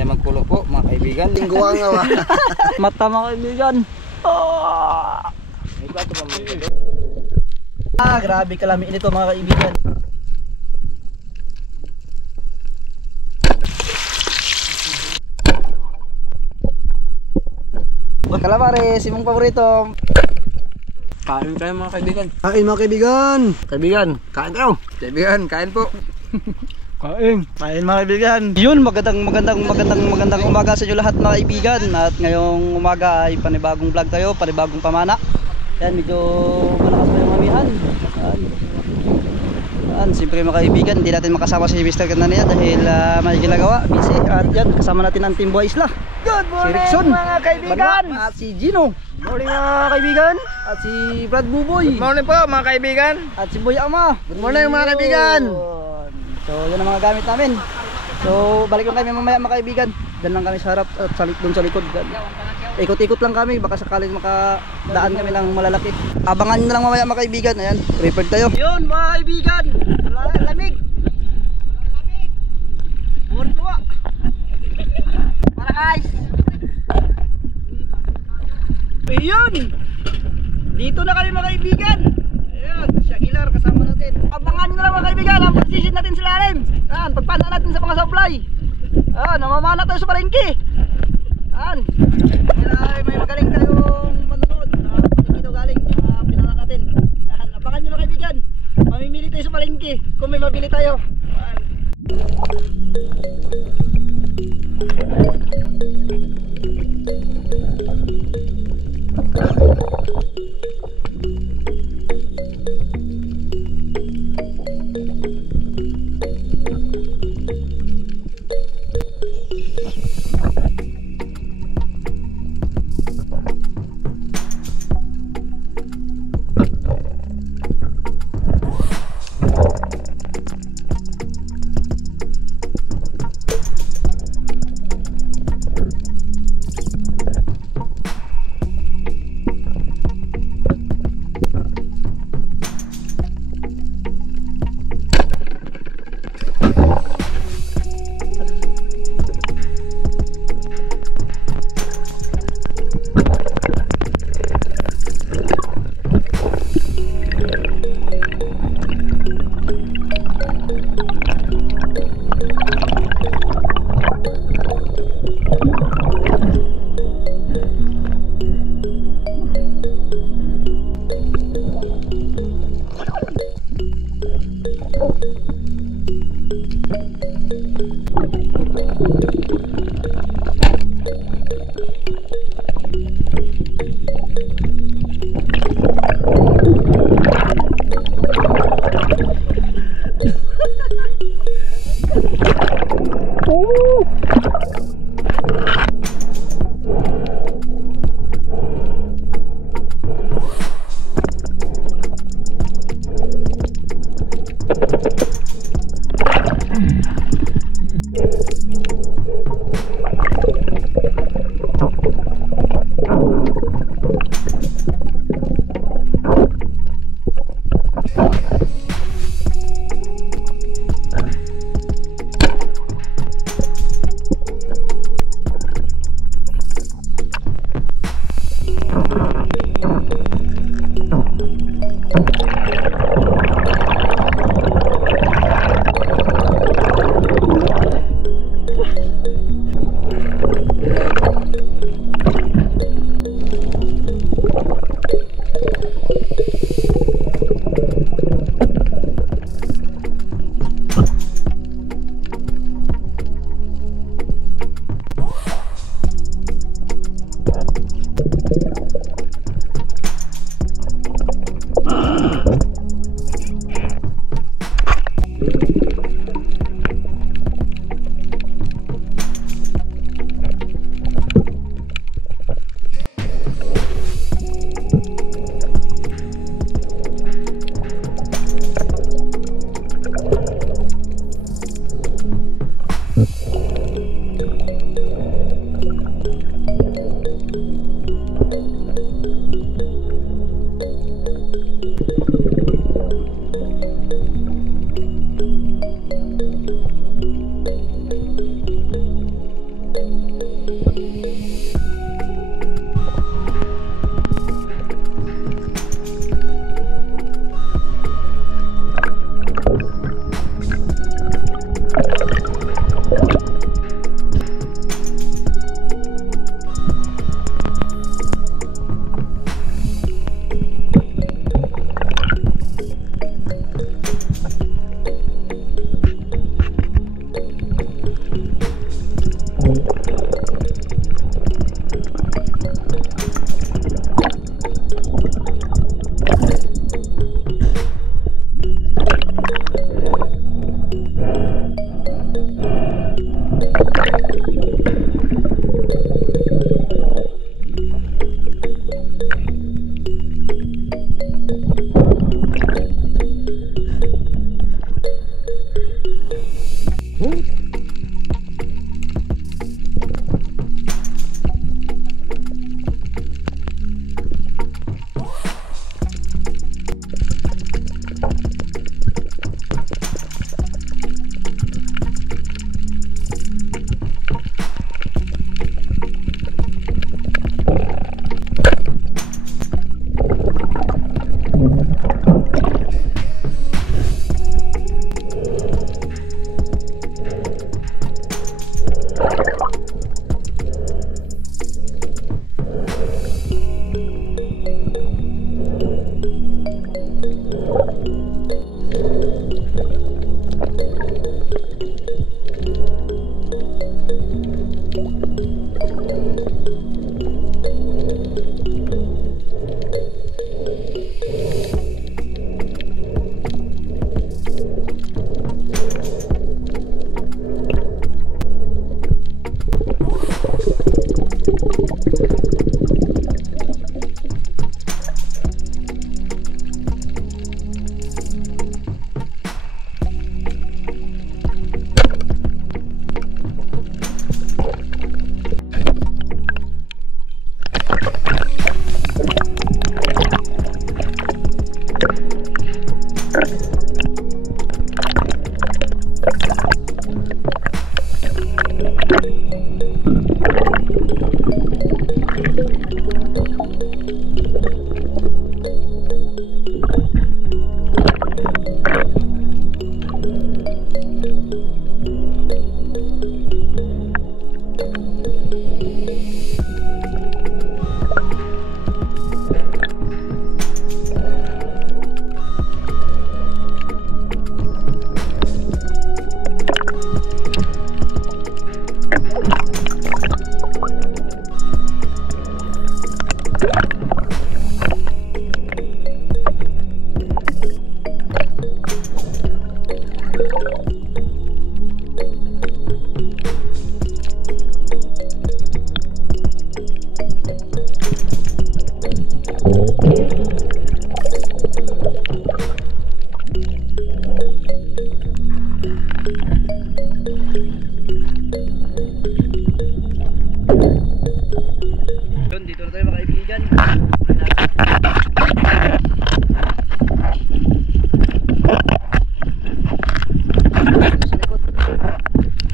tayo magpulo po mga kaibigan. Lingguang nga ba? Mata mga kaibigan. May plato ba mga Grabe kalamiin ito mga kaibigan. Calamares, imong paborito. Kain tayo mga kaibigan. Kain mga kaibigan. Kaibigan, kain tayo. Kaibigan, kain po. Kain mga kaibigan. Yun, magandang umaga sa inyo lahat mga kaibigan. At ngayong umaga ay panibagong vlog tayo, panibagong pamana. Yan, medyo malakas pa yung amihan. Siyempre mga kaibigan, hindi natin makasama si Mr. Kanania dahil may ginagawa, busy. At yan, kasama natin ang Team Buhay Isla. Good Si morning Rickson, mga kaibigan. Barwa, at si Gino. Morning mga kaibigan. At si Brad Buboy. Good morning po mga kaibigan. At si Boy Ama. Good morning mga kaibigan. Yun. So yan ang mga gamit namin. So balik lang kami mamaya mga kaibigan. Diyan lang kami sa harap at doon sa likod. Ikot-ikot lang kami, baka sakaling makadaan kami ng malalaki. Abangan nyo na lang mamaya mga kaibigan. Ayan, prepared tayo. Yun mga kaibigan, lamig. Buwan po. Para guys. Ayun. Dito na kami mga kaibigan. Ayan, si Aguilar kasama natin. Abangan nyo na lang mga kaibigan ang pagsisit natin sa lalim. Ayan, pagpana natin sa mga supply. Ayan, namamana tayo sa palengke. Ayan, may magaling tayong manonood. Palengke daw galing, pinana natin. Ayan, abangan nyo mga kaibigan. Mamimili tayo sa palengke kung may mabili tayo. Ayan. Yun, dito na tayo mga kaibigan.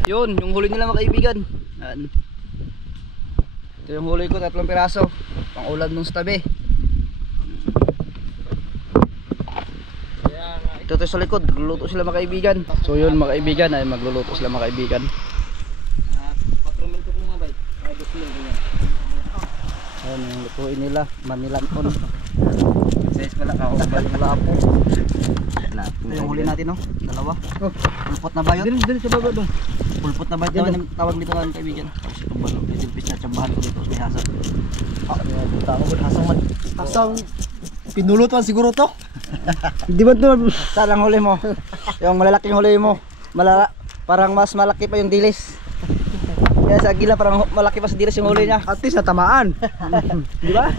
Yun, yung huli nila mga kaibigan. Yan. Ito yung huli ko, 3 piraso. Pang ulam nung sa tabi. Ito tayo sa likod, magluluto sila mga kaibigan. So yun mga kaibigan, ay magluluto sila mga kaibigan. 4 minuto po nga ba? Ay, 2 minuto nga. Ayan yung lutuin nila, manilanton. Size pala ka, balik lapo. Ito yung huli natin, no? Dalawa. Pulpot na ba yun? Dili sa baba dong. Pulpot na ba yun? Yung tawag dito ng kaibigan. Kasi kung ba, little fish na tsambahan ko dito sa hasa. Tama ko hasang man. Hasang pinulutan siguro to. Di ba to? Salang huli mo. Yung malalaking huli mo. Parang mas malaki pa yung dilis. Kaya sa Agila parang malaki pa sa dilis yung huli niya. At least natamaan. Di ba?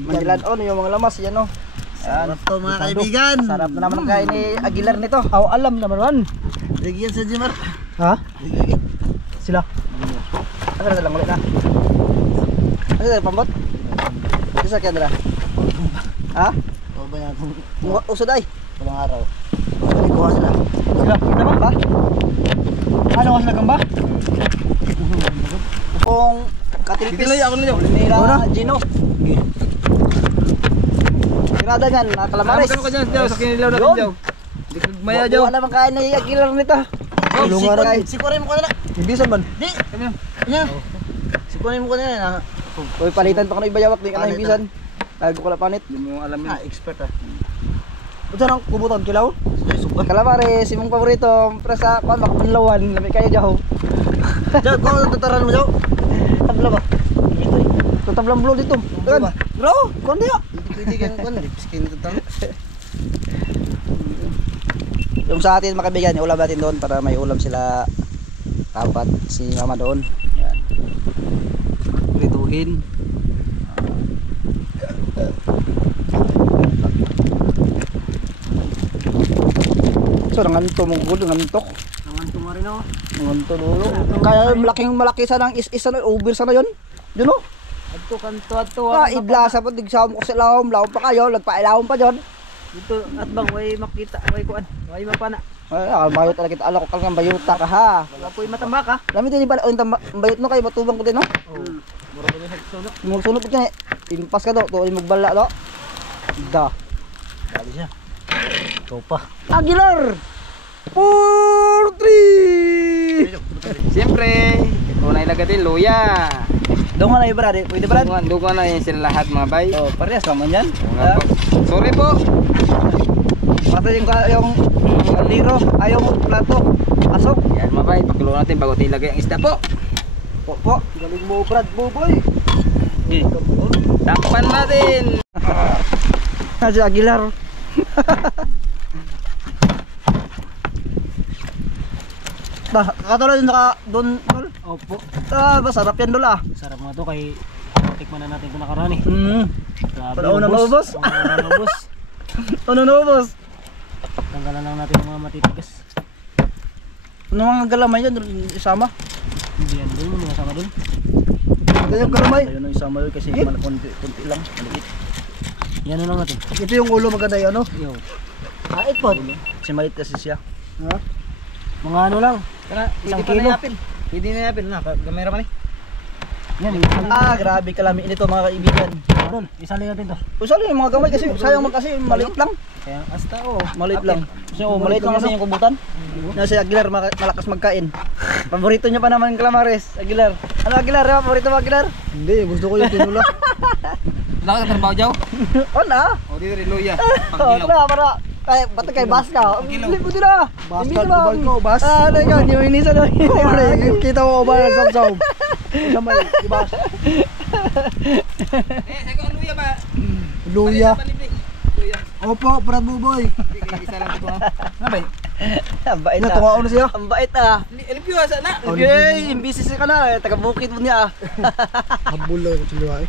Manilanton yung mga lamas yan, no? Sarap to mga kaibigan. Sarap na naman ang kain ni Aguilar nito. Aw, alam naman man. Ligyan sa Jimar. Ha? Sila. Asa na lang ulit na? Asa na pambot? Isa kaya nila? Ha? O ba yan? Usod ay? Walang araw. Kuha sila. Sila, kita ba? Ba? Ano ka sila gamba? Kung katilipis. Dito lang, ako ninyo. Nila Ano? Gino. Tirada yan, na calamares. Ano ka dyan, Jow? Sa kinilaw natin, Yun. Jow. Hindi ka maya, Jow. Wala naman kain ni Aguilar nito. Lungaran. Sikurin mo ko na. Ibisan man. Di. Yan. Sikurin mo ko na. Uy, palitan pa ka ng ibayawak. Di ka na himbisan. Tago ko na panit. Hindi mo alam yun. Expert ah. Ito nang kubutan kilaw? Calamares, imong paborito. Para sa kwan, makapanlawan. Lamig kayo, Jow. Diyan, kung tataran mo daw. Tabla ba? Ito tablang blue dito. Tabla ba? Bro, kundi ya. Pwede kang kuan na skin ito tang. Yung sa atin mga kaibigan, ulam natin doon para may ulam sila kapat si mama doon. Yan. Prituhin. So nanganto mong gulo, nangantok. Nangan tumarin ako. Nanganto dulo. Kaya malaki sana ng is-isa na over sana yon. Yun o. Adto kanto adto. Idla sa pag digsawom ko sa lawom pa kayo, nagpailawom pa jon. Dito at bang way makita, way kuan, way mapana. Ay, bayot talaga kita. Ala ko kang bayuta ka ha. Wala po matambak ha. Lami din pala bayot no kay matubang ko din no. Mura ba yung sunod? Sunod ka ni. Impas ka do, tuloy magbala do. Da. Dali siya. Topa. Aguilar. 4-3. Siyempre, una ilagay din, luya. Doon nga na iba rin. Pwede ba rin? Dugan na yun sila lahat mga bay. Oh, parehas naman yan. Nga po. Sorry po. Pati yung liro, ayaw mo plato, asok. Kulo natin bago tayo ilagay ang isda po. Po. Galing mo, Brad Buboy. Okay. Takpan natin. Si Aguilar. Katulad doon. Opo. Masarap yan doon ah. Sarap nga to kay tikman na natin ito nakaraan eh. Grabe Panauna yung maubos. Panauna maubos. Ano na boss? Tanggalan lang natin yung mga matitigas. Ano mga galamay yan isama? Hindi yan doon, mga sama doon. Ito yung galamay. Ayun ang isama doon kasi konti lang. Maliit. Yan na lang natin. Ito yung ulo maganda yung ano? Yo. Ait po. Kasi maliit kasi siya. Ha? Mga ano lang. Isang kilo. Hindi na yapin na. Gamera pa ni. Yan, Grabe kalami nito mga kaibigan. doon. Isali natin to. Usali yung mga gamay kasi sayang kasi maliit lang. Kaya hasta Maliit lang. So maliit lang kasi yung kubutan. Na si Aguilar malakas magkain. Paborito niya pa naman yung calamares, Aguilar. Ano Aguilar? Paborito mo Aguilar? Hindi, gusto ko yung tinula. Wala ka trabaho jaw. On na. O dito rin luya. Para kay bato kay bas ka. Hindi ko dira. Bas ka, ubal ko, bas. Ano ka? Di mo inisa na. Kita mo ubal ng samsam. Samay, ibas. Seko ang luya ba? Luya. Luya. Opo, Brad Buboy. Isa lang ito. Ngabay. Ang bait na. Tunga ano siya? Ang bait ah. Limpyo asa na. Okay, imbisi ka na. Taga bukid mo niya. Habol lang sa luya eh.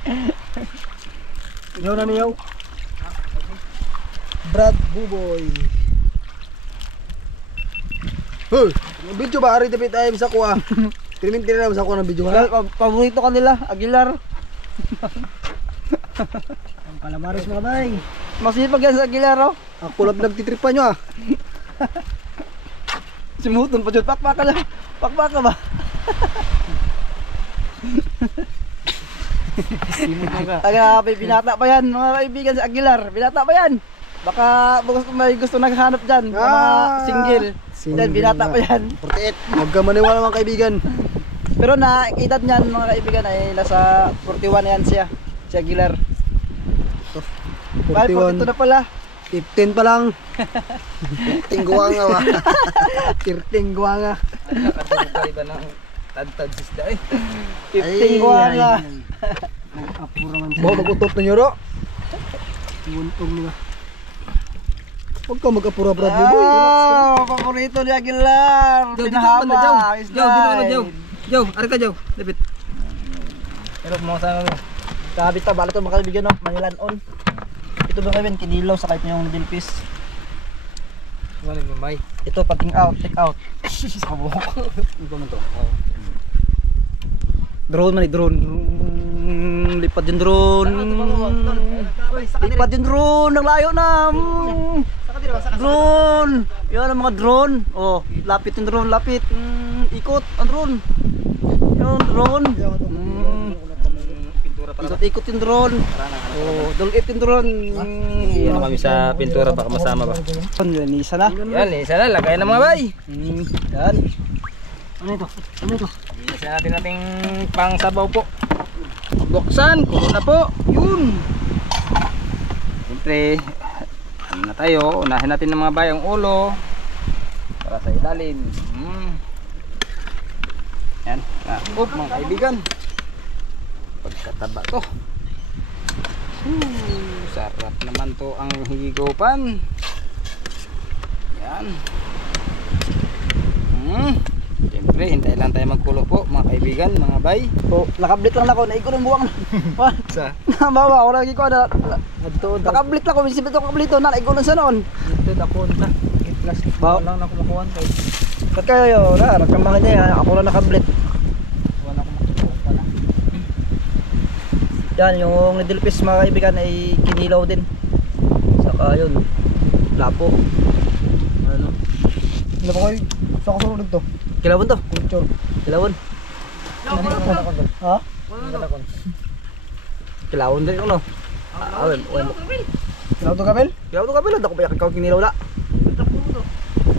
Yaw na niyaw. Brad Buboy. Hoy, yung video ba ari dapat ay sa kuha. Tinimintin na sa kuha ng video wala. Paborito kanila, Aguilar. Ang calamares mga bay. Masipag yan sa Aguilar oh. Ako lang nagtitripan nyo ah. Simuton pa dyan. Pakpaka lang. Pakpaka ba? Taga, binata pa yan mga kaibigan sa Aguilar. Binata pa yan. Baka may gusto naghanap dyan. Mga single. Then binata pa yan. 48. Huwag ka maniwala mga kaibigan. Pero nakita niyan mga kaibigan ay nasa 41 yan siya. Si Aguilar. 42 na pala. 15 pa lang. 15 guwanga ba? 13 guwanga. Nakatulog iba ng tad-tad sisda eh. 15 guwanga. Nag-apura man Bawa mag-utop na nyo ro. Iuntong nila. Huwag ka mag-apura Brad Buboy. Paborito ni Aguilar. Pinahama. Jaw, dito ka na jaw. Jaw, ari ka jaw. Lapit. Pero mo sana mo. Kabit ta bala to mga kaibigan no. Manilanon. Ito ba kaibigan kinilaw sa kahit yung dilpis. Wala may. Ito pating out, take out. Sabok. Ito man to. Drone man drone. Lipad yung drone. Lipad yung drone. Ang layo na. Drone. Yan ang mga drone. Oh, lapit yung drone, lapit. Ikot ang drone. Yung drone. Ikot yung drone. Oh, dulit yung drone. Ano kami sa pintura baka masama ba? Yan, isa na. Yan, isa na lagay na mga bay. Yan. Ano ito? Ano ito? Isa natin ating pangsabaw po. Buksan, kulo na po. Yun. Siyempre, ano na tayo, unahin natin ng mga bay ang ulo para sa ilalim. Yan. Mga kaibigan. Pagkataba to. Sarap naman to ang higupan. Yan. Siyempre, hintay lang tayo magkulo po mga kaibigan, mga bay. Oh, nakablit lang ako, naiko ng buwang. Sa Bawa, ako lagi ko na. Nakablit lang ako, misipit ako kablito na, naiko lang sa noon. ito na punta. Plastic Ba- lang na kumukuhan kay. Ba't kayo, nagkambangan niya, ako lang nakablit. Wala akong makukuha pala. Yan, yung nidilpis mga kaibigan ay kinilaw din. Saka yun, lapo. Ano? Ano ba kayo? Saan ka sunod to? Kilawon to? Picture. Kilawon. Ha? Kilawon din ano? Awin, Kailangan to Kabel? Kilawon to kapila, dako pa ikaw kinilaw na.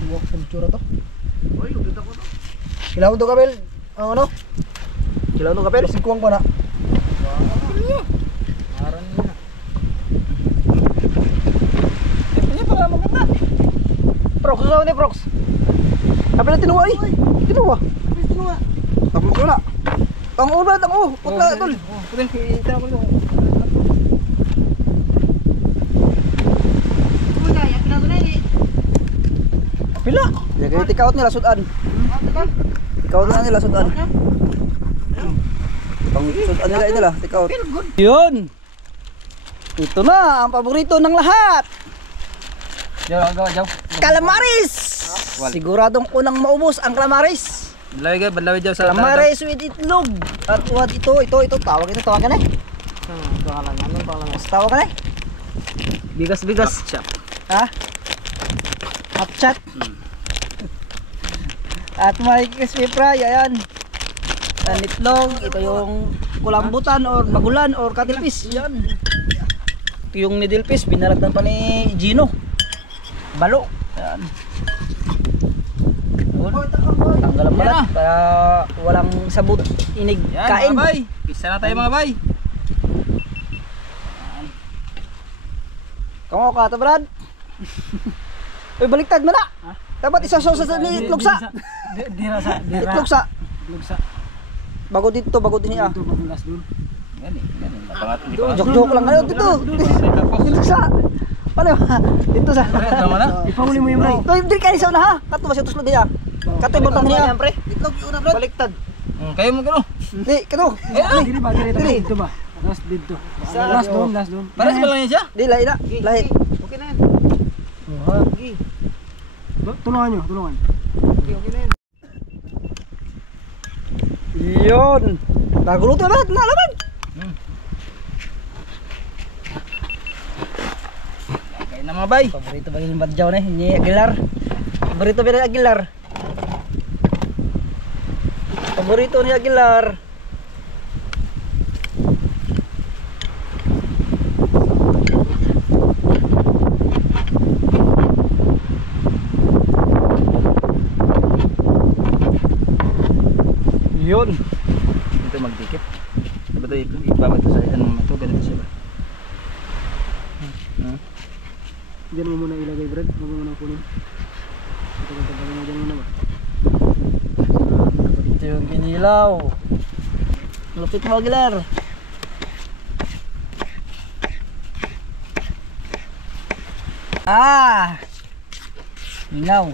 Buwak sa picture to. Kailangan to Kabel? Ang ano? Kilawon to kapila. Singkuwang pa na. Maran niya. Ito niya para maganda. Prox, saan ni Prox? Kapila tinuwa eh. Tinuwa. Tapos ko na. Ang ulo, ang ulo. Putla, tol. Putol, kita ko dito. Pila? Ya kaya tikaot nila sudan. Tikaot na nila sudan. Pang sudan nila nila tikaot. Yun. Ito na ang paborito ng lahat. Jaw. Calamaris. Siguradong unang maubos ang calamaris. Banlawi jaw sa Calamaris with itlog. At what ito tawag ka na. Anong pangalan? Tawag ka na. Bigas. Ha? Hapchat. At may crispy fry, ayan. Ang itlog, ito yung kulambutan or bagulan or cuttlefish. Yan. Ito yung middle piece, binalatan pa ni Gino. Balo. Ayan. Tanggal ang balat para walang sabot inig Yan, kain. mga bay. Pisa na tayo mga bay. Kamu ka to, Brad? Uy, baliktad mo na. Dapat isasaw sa ni itlog sa. Itlog sa. Bago dito, bago din niya. Yan eh. Joke lang kayo dito. Itlog sa. Paano? Dito sa. Ipahuli mo yung bro. Ito yung drink kayo sa una ha. Kato ba siya tuslod niya? Kato yung butang niya. Itlog yung una, Brad. Baliktad. Kayo mo gano. Hindi, kato. Dili ba? Dito ba? Last dito. Last doon. Paras ba lang yan siya? Di, lahi na. Lahi. Okay na yan. Tulungan. Okay na yan. Yun. Naguluto na laban. Kain na mga bay. Paborito ba yung badyaw na ni Aguilar? Paborito ba ni Aguilar? Paborito ni Aguilar. Yun. Dito magdikit. Diba ito ibabad ito sa ano ito ganito siya ba? Diyan mo muna ilagay, Brad. Huwag mo muna kunin. Ito mo dyan muna ba? Ito yung kinilaw. Lupit mo, Aguilar. Kinilaw.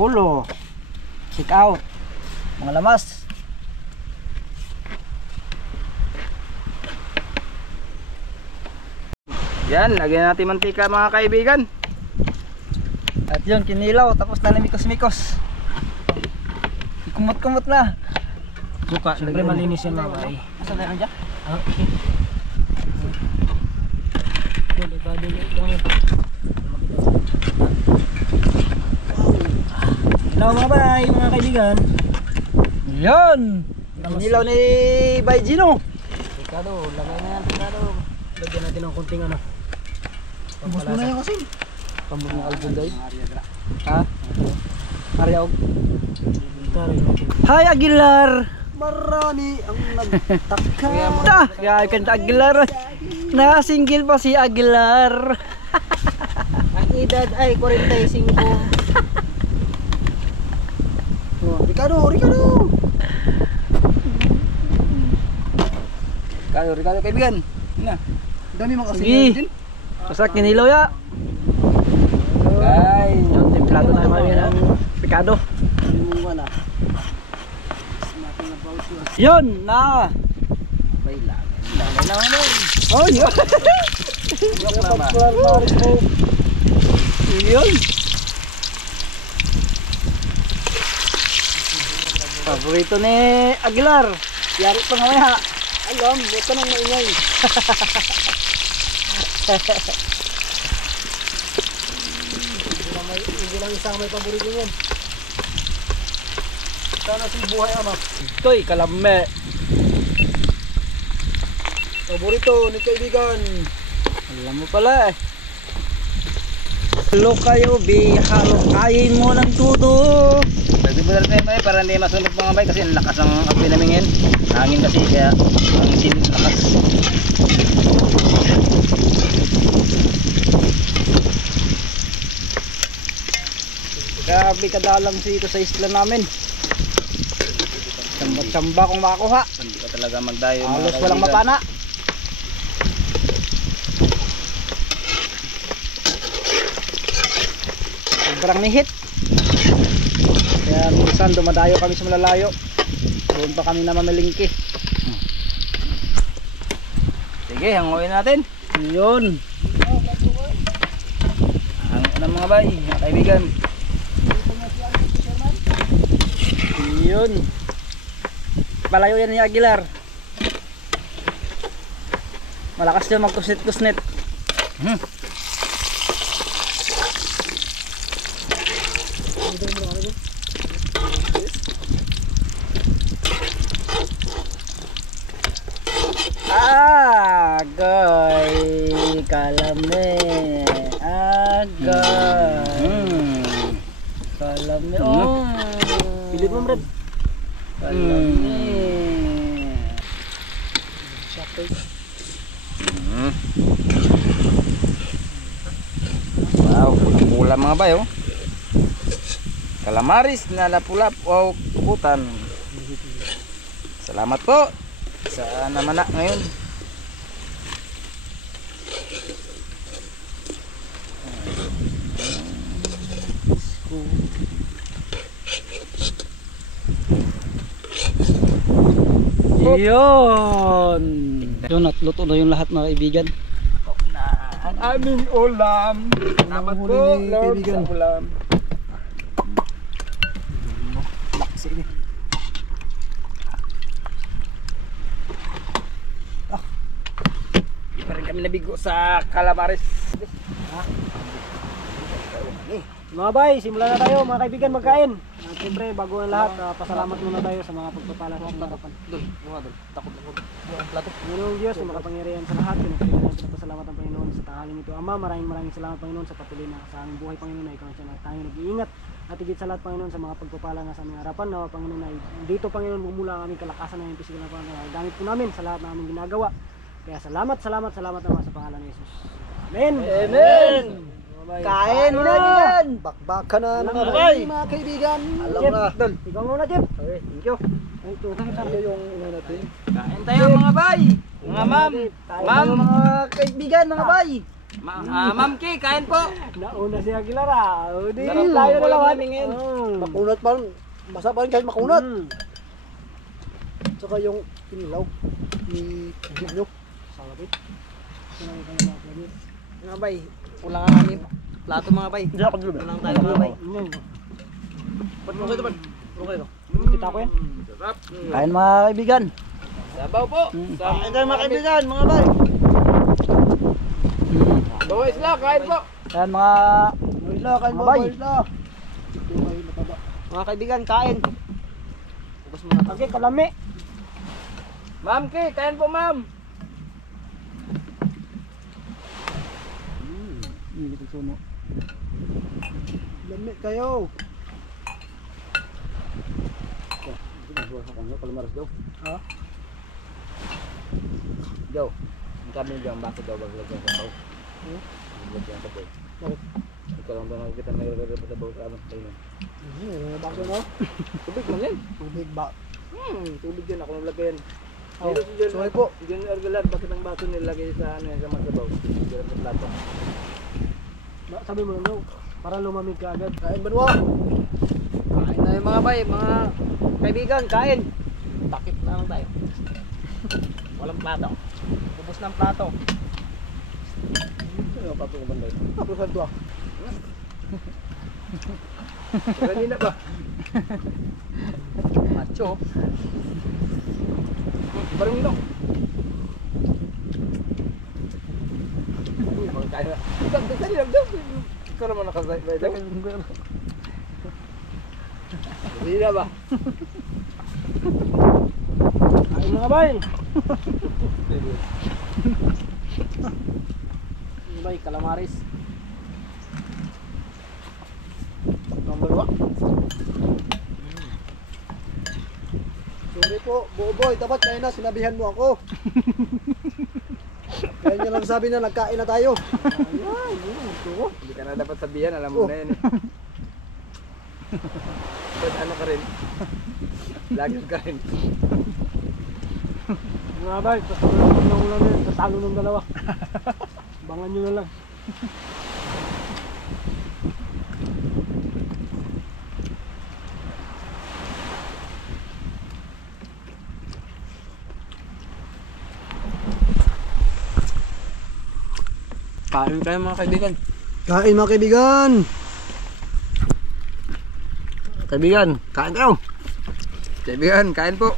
Ulo. Check out. Mga lamas. Yan, lagyan natin mantika mga kaibigan. At yun, kinilaw. Tapos na mikos-mikos. Kumot-kumot na. Suka. Siyempre malinis yan mga bay. Asa na dyan? Okay. Hello mga bay, mga kaibigan. Yun. Kinilaw ni Bay Gino. Pikado, lagay na yan, pikado. Lagyan natin ng konting ano. Ubus mo na yan kasi. Pambus mo albuday. Ha? Aryaw. Hi Aguilar. Marami ang nagtaka. Kaya kanta Aguilar. Nakasinggil pa si Aguilar. Ang edad ay 45. Ricardo. Ricardo kaibigan. Na. Dami mga Sige. Basta kinilaw ya. Ay, Yung templado na naman yan ang pikado. Yun na. Oh, yun. Yun. Paborito ni Aguilar. Yari pa mamaya. Alam, huwag ka nang maingay. Hindi lang isang may paborito yun. Sana si buhay ama. Ito'y kalame. Paborito ni kaibigan. Alam mo pala eh. Halo kayo, halo kayin mo ng tudo. Ibudal tayo bay para hindi masunog mga bay kasi ang lakas ng apoy namin ngayon. Hangin kasi kaya ang hindi lakas. Grabe kadalang dito sa isla namin. Tsamba-tsamba kung makakuha. Hindi ka talaga magdayo. mga Halos walang kaibigan. mapana. Sobrang nihit. Kaya minsan dumadayo kami sa malalayo. Doon pa kami na mamilingki. Sige, hanguin natin. Yun. Hangin na mga bay, mga kaibigan. Yun. Palayo yan ni Aguilar. Malakas yun magkusnet-kusnet. Agoy kalame. Agoy kalame. Oh. Pilit mo, Brad. Kalame. Wow, pula mga bay oh. Kalamaris na lapulap o kukutan. Salamat po sa namana ngayon. Yun. Yun at luto na yung lahat mga kaibigan. Na ang aming ulam. Salamat Ang huli po, ni Lord, kaibigan. sa ulam. Laksi ni. Di pa rin kami nabigo sa Calamares. Mga bay, simulan na tayo mga kaibigan magkain. At siyempre bago ang lahat, pasalamat muna tayo sa mga pagpapala sa ating harapan. Takot ako. Panginoong Diyos na makapangyarihan sa lahat, pinagpilihan natin pasalamat ang Panginoon sa tanghali nito. Ama, maraming salamat Panginoon sa patuloy na sa aming buhay Panginoon na ikaw na siya na tayong nag-iingat. At higit sa lahat Panginoon sa mga pagpapala nga sa aming harapan, na Panginoon ay dito Panginoon bumula ang aming kalakasan na yung pisikal na Panginoon. Gamit po namin sa lahat na aming ginagawa. Kaya salamat naman sa pangalan ni Jesus. Amen! Amen! Kain muna kaibigan! Bakbaka na Alam mga na, bay, bay. mga kaibigan. Alam Jeff, na. ikaw muna Jeff. Okay. Thank you. Ay, ito. Ito yung ina natin. Kain tayo mga bay. Mga ma'am. Tayo Ma'am. mga kaibigan, mga bay. Ma'am Ki, kain po. Nauna si Aguilar ah. O di, Sarap tayo po, na walang naman. namin ngayon. Makunat pa rin. Basa pa rin kahit makunat. Mm. Tsaka yung inilaw ni Gibno. Salapit. Mga bay, kulang ang aming plato mga bay. Hindi ako dito. Kulang tayo mga bay. Ba't mo kayo? Okay no? Kita ko yan. Sarap. Kain mga kaibigan. Sabaw po. Kain tayo mga kaibigan, mga bay. Bawa isla, kain po. Kain mga Boyla, kain mo, Mga bay. boyla. Ito ay mataba. mga kaibigan, kain. Ubus muna. Okay, kalami. Ma'am Ki, kain po ma'am. Dito sumo. Lami kayo. Kalamaras daw. Ha? Daw. Ang kami daw, bakit daw baglagyan sa baw? Baglagyan sa baw. Bakit? Ikaw lang daw nakikita naglagay pa sa baw sa amin. Ayun. Bakso no? Tubig man yan. Tubig ba? Tubig yan. Ako naglagay yan. Oh, Dito si John, sorry po. John Argalat, bakit ang baso nilagay sa ano yan, sa masabaw? Direct sa plato. Sabi mo lang daw, para lumamig ka agad. Kain banwa. Kain tayo mga bay, mga kaibigan, kain. Takip na lang tayo. Walang plato. Ubus ng plato. Ano pa ito banday? Ako sa ito. Kanina ba? Macho. Parang ino. Kaya. Saan lang daw? Ikaw naman nakasay ba daw? Hindi na ba? Kain mga bay. Mga bay, kalamaris. Ang banwa. po, Boboy, dapat kayo na, sinabihan mo ako. Kaya niya lang sabi na nagkain na tayo. Ayan, ito. Hindi ka na dapat sabihan, alam mo na yan eh. But ano ka rin? Lagyan ka rin. Mga bay, sasalunan ng ulan yun, sasalo ng dalawa. Bangan nyo na lang. Kain kayo mga kaibigan. Kain mga kaibigan. Kaibigan, kain kayo. Kaibigan, kain po.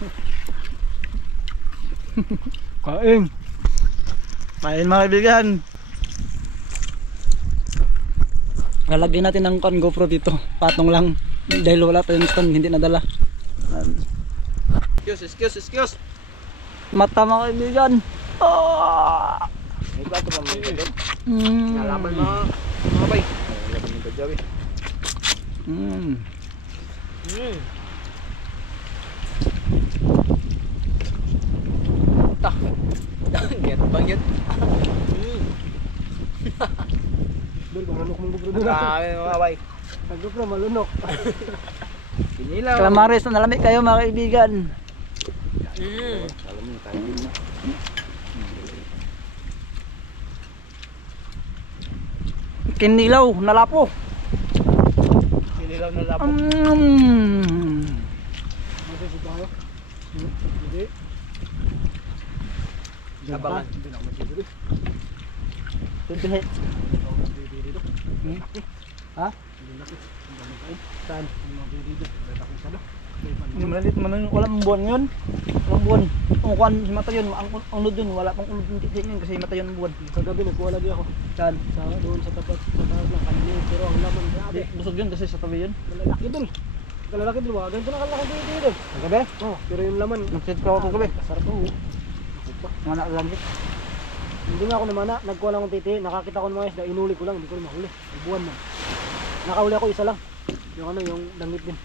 Kain. Kain mga kaibigan. Lalagyan natin ng GoPro dito. Patong lang. Dahil wala tayong stand, hindi nadala. Excuse. Mata mga kaibigan. Ah! May plato ba mga kaibigan? Mm. Nalaman mga bay. Nalaman yung gajawi. Mm. Get bang yun? Doon, malunok mong GoPro doon. Marami mga bay. Ang GoPro, malunok. Pinilaw. Calamares na nalamig kayo mga kaibigan. Alam mo, tayo din na. Kinilaw, nalapo. Pinilaw na lapo. Masisi tayo? Hindi. Abangan. Hindi na ako masisi. Tutuhi. Ha? Saan? Ang mga dito. Lalaki sana. Malit man yun. Walang buwan yun. Walang buwan. Ang kuhan si mata yun. Ang unod yun. Wala pang unod yung titin yun kasi mata yun ang buwan. Kagabi nagkuha lagi ako. Saan? Doon sa tapat, sa taas ng kanina. Pero ang laman, grabe. Busog yun kasi sa tabi yun. Malalaki doon. Kalalaki doon. Ganito na kalaki dito doon. Kagabi? Oh, pero yung laman, Nagsit ko ako kagabi. sarap mo. Mga nakalangit. Hindi nga ako namana, nagkuha lang akong titi, nakakita ko ng mga isda, inuli ko lang, hindi ko rin mahuli. Buwan man. Nakahuli ako isa lang. Yung ano, yung langit din.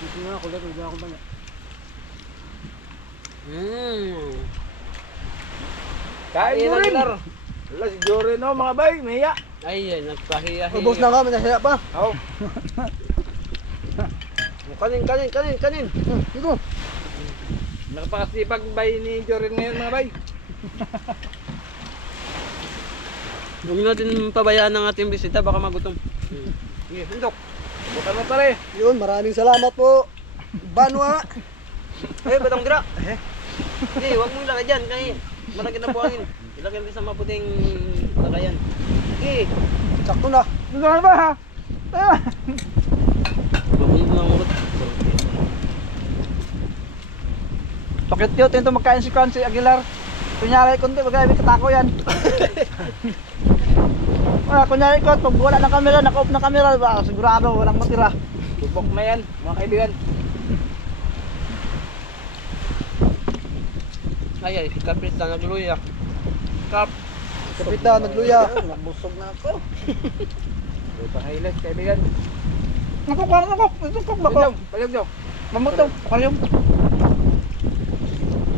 Dito nga ako lang, hindi ako banya. Kain na rin. Wala si Jory no mga bay, Maya. Ay, nagpahiya. Ubos na kami, nasaya pa. Oo. Kanin. Dito. Nakapakasipag bay ni Jory ngayon mga bay. Huwag natin pabayaan ng ating bisita, baka magutom. Sige, sundok. Bukan mo pare. Yun, maraming salamat po. Banwa. Batang dira. Hindi, huwag mong ilagay dyan, kaya malaki na buhangin. Ilagay natin sa maputing lagayan. Sige. Sakto na. Ano ba ha? Huwag mong mamurot. Bakit yun? Ito magkain si Kwan, si Aguilar. Kunyari kunti, magkaibi katako yan. Kunyari ko, pag wala ng camera, naka-off ng camera, sigurado walang matira. Bubok na yan mga kaibigan. Ay, si Kapit na nagluya. Kap. Kapitan, nagluya. Nabusog na ako. Ito pa highlight kaibigan. Nakok, parang nakok. Ito kok ba ko? Palyog daw. Mamut daw, kalyong.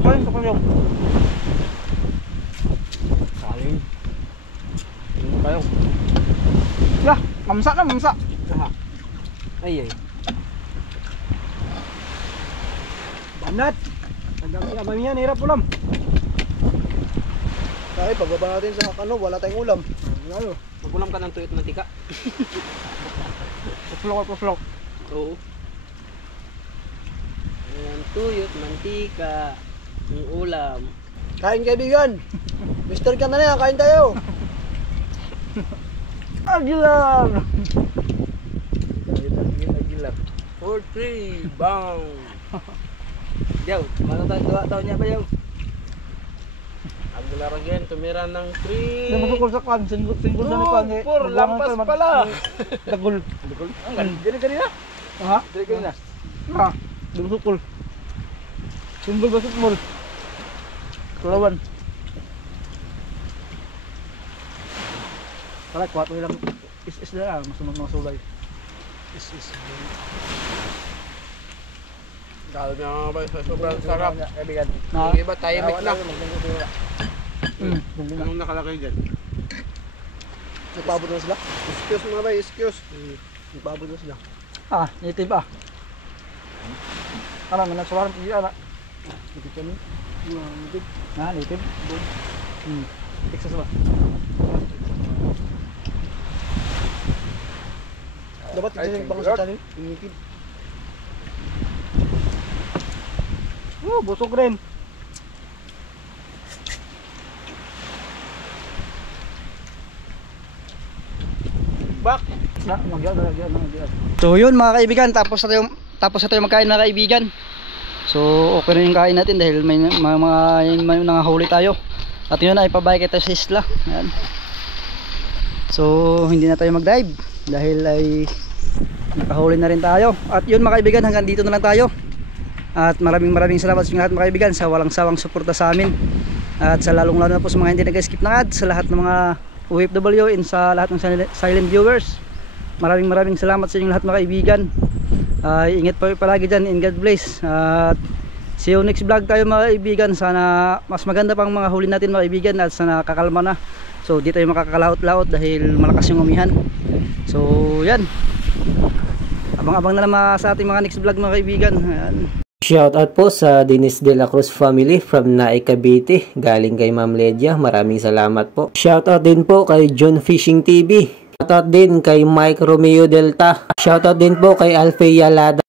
Kalyong. Kaling. Ano kayo? Lah, mamsa na, mamsa. Ay. Banat. Ang yaman yan, hirap ulam. Ay, pagbaba natin sa kano, wala tayong ulam. Ano? Magulam ka ng tuyot mantika. Puslok. Oo. Ayan, tuyot, mantika, yung ulam. Kain kaibigan. Mister ka na yan, kain tayo. Aguilar. Aguilar. 4-3, bang! Yaw, matatawa taon niya ba yaw? Aguilar again, tumira ng 3. Namusukol sa Kwan, singgol na ni Kwan. Por, lampas pala. Dagol. Dili kanina? Ha? Dili kanina. Ha? Namusukol. Singgol ba sukmol? Kulawan. Kala, kuhat mo lang. Is na lang, masunod mga sulay. Is. Sabi nga ba, sobrang sarap. Kaibigan. Yung iba, tahimik na. Anong nakalagay dyan? Nagpabot na sila. Excuse mga bay, excuse. Nagpabot na sila. Ah, native ah. Ano, may nagsuwaran po yun, Native kami. Native. native. Texas ba? Dapat tignan yung bangas sa channel. Yung native. Busog rin. Back. So yun mga kaibigan, tapos na tayo magkain mga kaibigan. So okay na yung kain natin dahil may nangahuli tayo. At yun ay pabalik tayo sa isla. Ayan. So hindi na tayo mag-dive dahil ay nakahuli na rin tayo. At yun mga kaibigan, hanggang dito na lang tayo. At maraming salamat sa inyo lahat mga kaibigan sa walang sawang suporta sa amin. At sa lalong lalo na po sa mga hindi nag-skip na ad, sa lahat ng mga OFW and sa lahat ng silent viewers. Maraming salamat sa inyo lahat mga kaibigan. Ingat po palagi dyan, and God bless. At see you next vlog tayo mga kaibigan. Sana mas maganda pang mga huli natin mga kaibigan at sana kakalma na. So di tayo makakalaot-laot dahil malakas yung umihan. So yan, abang-abang na naman sa ating mga next vlog mga kaibigan. Ayan. Shoutout po sa Dennis De La Cruz family from Nae, Cavite. Galing kay Ma'am Ledia. Maraming salamat po. Shoutout din po kay John Fishing TV. Shoutout din kay Mike Romeo Delta. Shoutout din po kay Alfea Lada.